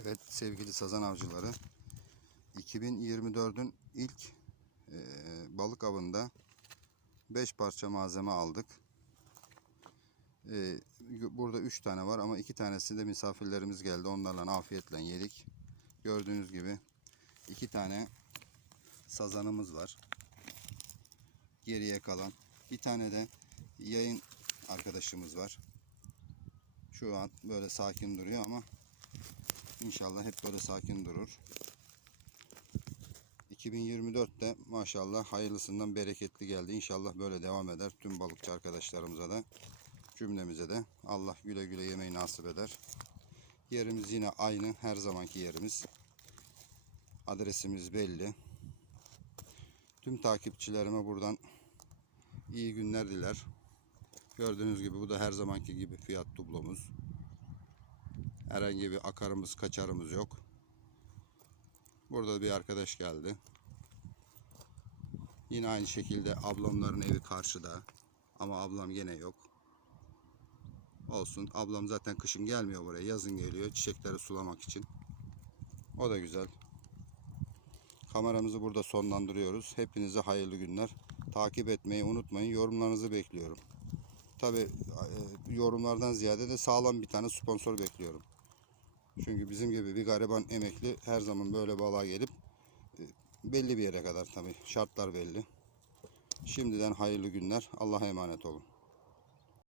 Evet sevgili sazan avcıları 2024'ün ilk e, balık avında 5 parça malzeme aldık. E, burada 3 tane var ama 2 tanesi de misafirlerimiz geldi. Onlarla afiyetle yedik. Gördüğünüz gibi 2 tane sazanımız var. Geriye kalan bir tane de yayın arkadaşımız var. Şu an böyle sakin duruyor ama İnşallah hep böyle sakin durur. 2024'te maşallah hayırlısından bereketli geldi. İnşallah böyle devam eder. Tüm balıkçı arkadaşlarımıza da cümlemize de Allah güle güle yemeyi nasip eder. Yerimiz yine aynı her zamanki yerimiz. Adresimiz belli. Tüm takipçilerime buradan iyi günler diler. Gördüğünüz gibi bu da her zamanki gibi fiyat dublomuz. Herhangi bir akarımız, kaçarımız yok. Burada bir arkadaş geldi. Yine aynı şekilde ablamların evi karşıda. Ama ablam yine yok. Olsun. Ablam zaten kışın gelmiyor buraya. Yazın geliyor. Çiçekleri sulamak için. O da güzel. Kameramızı burada sonlandırıyoruz. Hepinize hayırlı günler. Takip etmeyi unutmayın. Yorumlarınızı bekliyorum. Tabi yorumlardan ziyade de sağlam bir tane sponsor bekliyorum. Çünkü bizim gibi bir gariban emekli her zaman böyle balığa gelip e, belli bir yere kadar tabii şartlar belli. Şimdiden hayırlı günler. Allah'a emanet olun.